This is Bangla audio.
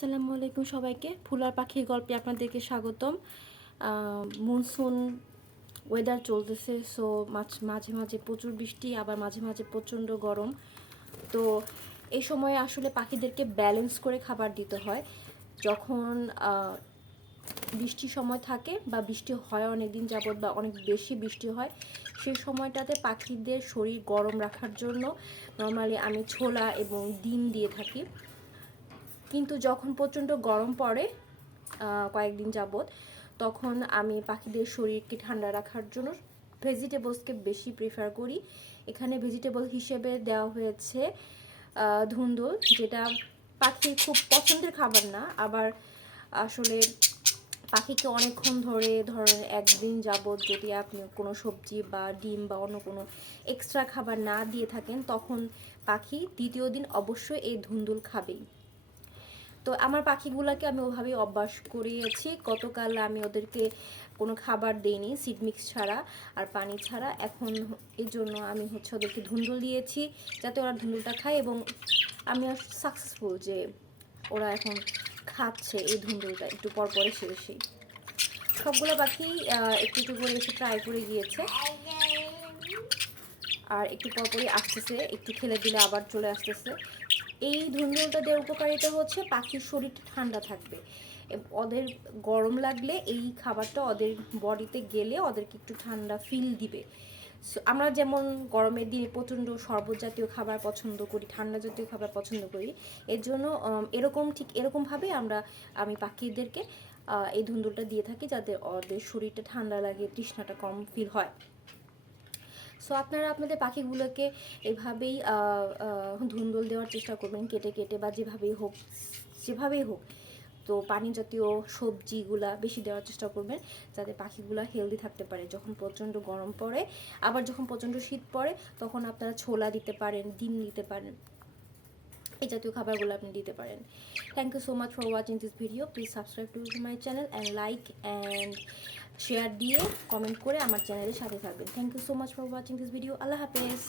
আসসালামু আলাইকুম সবাইকে। ফুলার পাখির গল্পে আপনাদেরকে স্বাগতম। মনসুন ওয়েদার চলতেছে, সো মাঝে মাঝে প্রচুর বৃষ্টি, আবার মাঝে মাঝে প্রচণ্ড গরম। তো এই সময়ে আসলে পাখিদেরকে ব্যালেন্স করে খাবার দিতে হয়। যখন বৃষ্টির সময় থাকে বা বৃষ্টি হয় অনেক দিন যাবত বা অনেক বেশি বৃষ্টি হয়, সেই সময়টাতে পাখিদের শরীর গরম রাখার জন্য নর্মালি আমি ছোলা এবং ডিম দিয়ে থাকি। কিন্তু যখন প্রচণ্ড গরম পড়ে কয়েকদিন যাবত, তখন আমি পাখিদের শরীরকে ঠান্ডা রাখার জন্য ভেজিটেবলসকে বেশি প্রেফার করি। এখানে ভেজিটেবল হিসেবে দেওয়া হয়েছে ধুন্দুল, যেটা পাখির খুব পছন্দের খাবার না, আবার আসলে পাখিকে অনেকক্ষণ ধরেন একদিন যাবত যদি আপনি কোনো সবজি বা ডিম বা অন্য কোনো এক্সট্রা খাবার না দিয়ে থাকেন, তখন পাখি দ্বিতীয় দিন অবশ্যই এই ধুন্দুল খাবেই। তো আমার পাখিগুলোকে আমি ওভাবেই অভ্যাস করিয়েছি। গতকাল আমি ওদেরকে কোনো খাবার দিইনি সিড মিক্স ছাড়া আর পানি ছাড়া। এখন এই জন্য আমি ওদেরকে ধুন্দুল দিয়েছি যাতে ওরা ধুন্দুলটা খায়, এবং আমি সাকসেসফুল যে ওরা এখন খাচ্ছে এই ধুন্দুলটা একটু পরপর এসে সবগুলো পাখি একটু একটু করে এসে ট্রাই করে গিয়েছে, আর একটু পরপরই আসতেছে, একটু খেলে দিলে আবার চলে আসতেছে। এই ধুন্দুলটা দেওয়ার উপকারিতা হচ্ছে পাখির শরীরটা ঠান্ডা থাকবে। ওদের গরম লাগলে এই খাবারটা ওদের বডিতে গেলে ওদেরকে একটু ঠান্ডা ফিল দিবে। আমরা যেমন গরমের দিনে প্রচণ্ড শরবত জাতীয় খাবার পছন্দ করি, ঠান্ডা জাতীয় খাবার পছন্দ করি, এর জন্য ঠিক এরকমভাবে আমি পাখিদেরকে এই ধুন্দুলটা দিয়ে থাকি যাতে ওদের শরীরটা ঠান্ডা লাগে, তৃষ্ণাটা কম ফিল হয়। সো আপনারা আপনাদের পাখিগুলোকে এভাবেই ধুন্দুল দেওয়ার চেষ্টা করবেন, কেটে কেটে বা যেভাবেই হোক। তো পানি জাতীয় সবজিগুলা বেশি দেওয়ার চেষ্টা করবেন যাতে পাখিগুলো হেলদি থাকতে পারে যখন প্রচণ্ড গরম পড়ে। আবার যখন প্রচণ্ড শীত পড়ে তখন আপনারা ছোলা দিতে পারেন, ডিম দিতে পারেন, এই জাতীয় খাবারগুলো আপনি দিতে পারেন। Thank you so much for watching this video. Please subscribe to my channel and like and share দিয়ে কমেন্ট করে আমার চ্যানেলের সাথে থাকবেন। Thank you so much for watching this video. Allah হাফেজ।